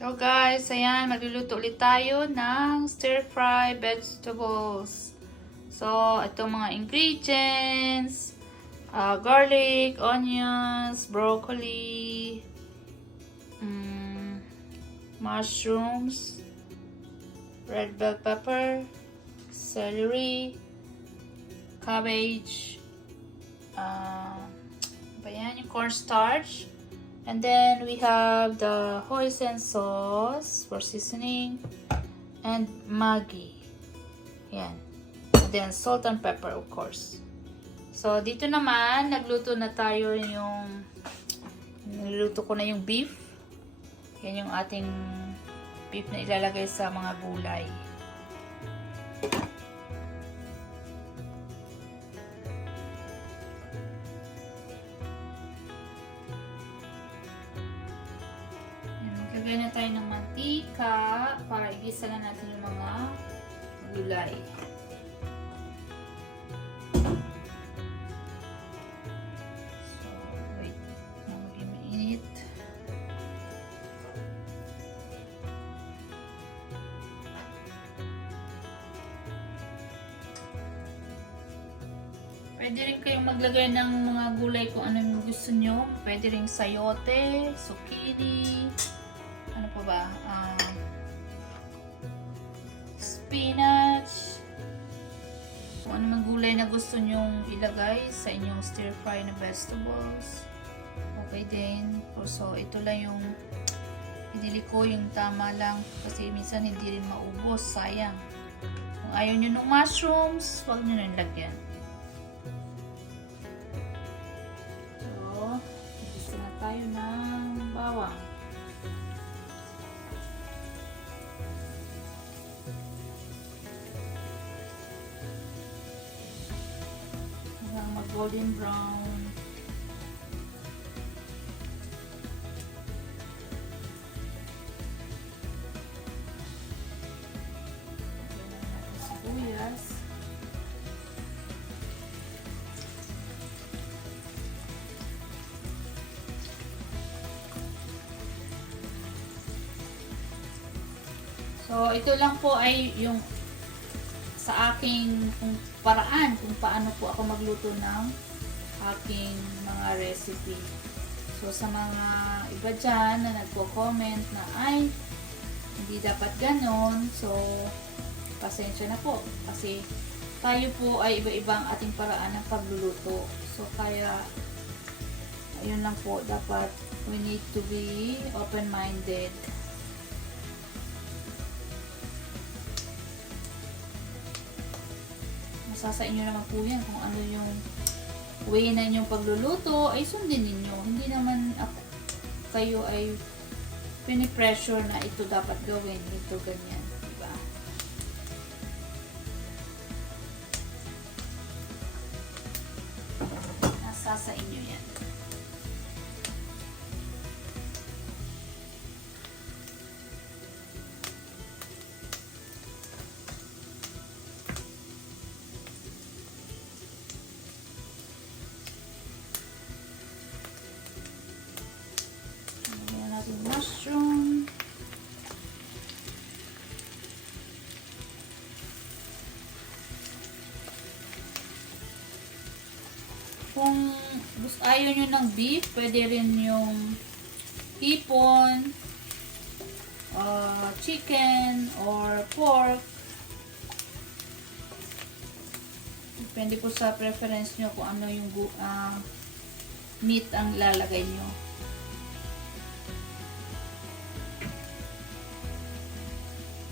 So guys, ayan, magluluto ulit tayo ng stir-fry vegetables. So, itong mga ingredients, garlic, onions, broccoli, mushrooms, red bell pepper, celery, cabbage, yung cornstarch. And then we have the hoisin sauce for seasoning and Maggi. Yan. And then salt and pepper, of course. So dito naman nagluto na tayo niluto ko na yung beef. Yan yung ating beef na ilalagay sa mga gulay. Lagay na tayo ng mantika para igisa na natin yung mga gulay. So, wait. Maging mainit. Pwede rin kayong maglagay ng mga gulay kung ano yung gusto nyo. Pwede rin sayote, zucchini, ano pa ba? Spinach. Kung ano mang gulay na gusto nyong ilagay sa inyong stir-fry na vegetables. Okay din. So, ito lang yung pinili ko, yung tama lang. Kasi minsan hindi rin maubos. Sayang. Kung ayaw nyo ng mushrooms, huwag nyo nang lagyan. So, gusto na tayo ng bawang. Golden brown. Sibuyas. So, ito lang po ay yung sa aking paraan kung paano po ako magluto ng aking mga recipe. So, sa mga iba dyan na nagpo-comment na ay hindi dapat ganon, so pasensya na po kasi tayo po ay iba-ibang ating paraan ng pagluluto. So, kaya ayun lang po, dapat we need to be open-minded. Sa inyo naman po yan kung ano yung way na inyong pagluluto ay sundin ninyo. Hindi naman kayo ay pinipressure na ito dapat gawin, ito ganyan, diba? Nasa sa inyo yan. Mushroom. Kung ayaw nyo ng beef, pwede rin yung hipon, chicken, or pork. Depende po sa preference nyo kung ano yung meat ang lalagay nyo.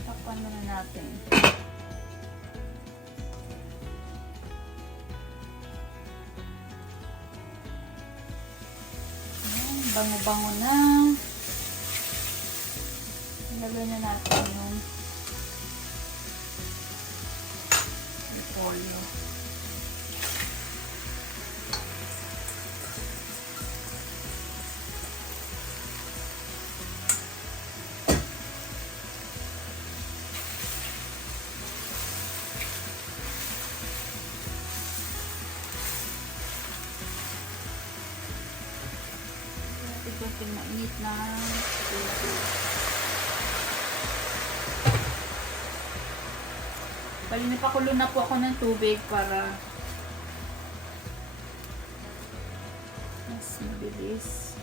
Takpan muna natin. Ayan, bango-bango na. Ilagay na natin yung repolyo. Konting mainit na tubig. Bali, napakulo na po ako ng tubig para mas mabilis.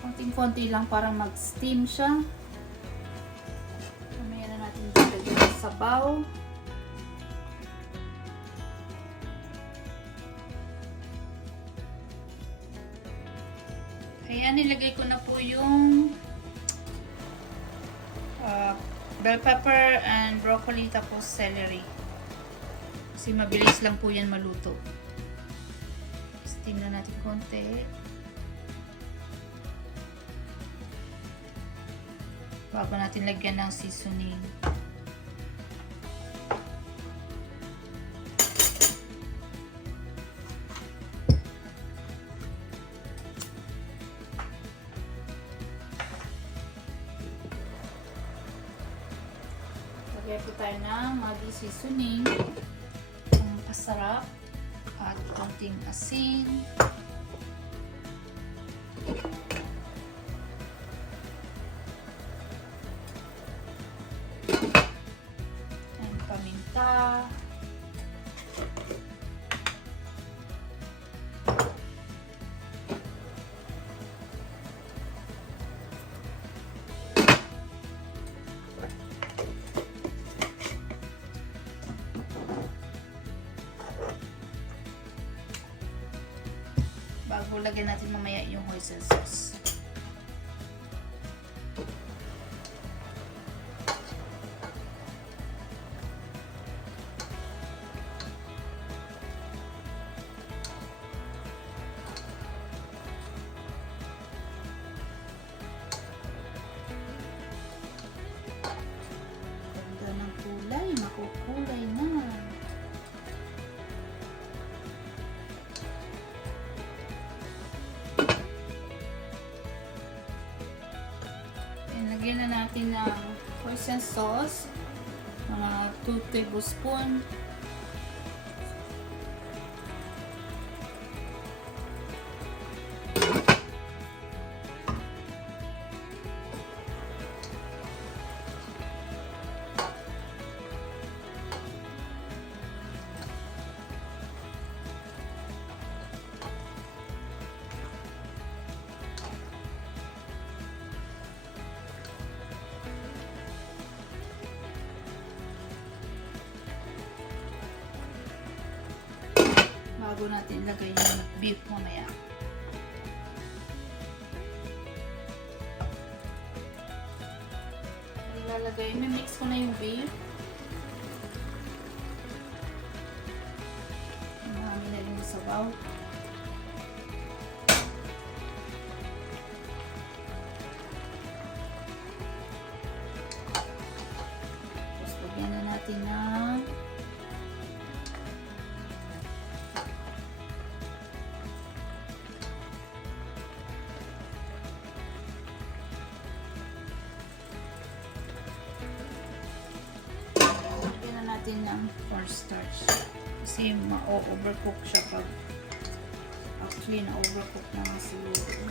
Konting-konti lang para mag-steam siya. Mamaya na natin dagdagan ng sabaw. Kaya nilagay ko na po yung bell pepper and broccoli tapos celery. Kasi mabilis lang po yan maluto. Steam na natin konti. Bago natin lagyan ng seasoning. Lagyan po tayo ng Maggi seasoning. Ang pasarap. At konting asin. Paminta. Bago lagyan natin mamaya yung oyster sauce. Makukulay na. Lagyan na natin ng hoisin sauce. Mga 2 tablespoon. Bago natin ilagay yung beef mamaya. Ilalagay, mix ko na yung beef. Marami na yung sabaw. Tapos lagyan na natin ng ng cornstarch kasi ma-overcook siya pag actually na-overcook naman siguro.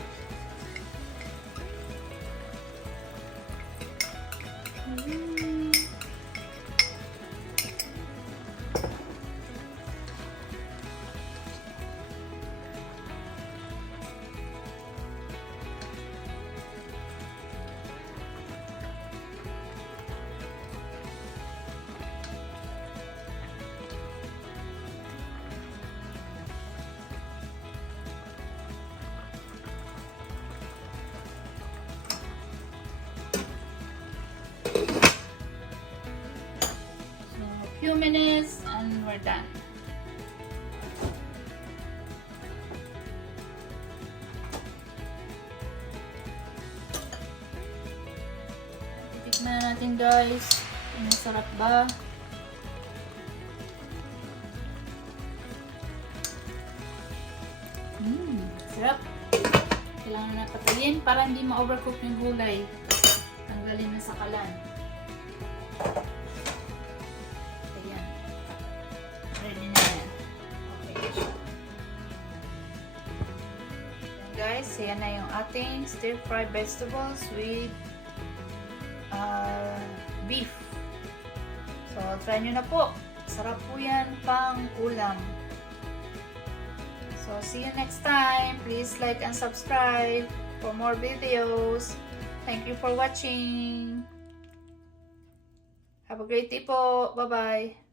Few minutes and we're done. Titikman na natin guys. Masarap ba? Sarap. Kailangan na patayin para hindi ma-overcook yung gulay. Tanggalin na sa kalan. Yan guys, yan na yung ating stir-fried vegetables with beef. So, try nyo na po. Sarap po yan pang ulam. So, see you next time. Please like and subscribe for more videos. Thank you for watching. Have a great day po. Bye-bye.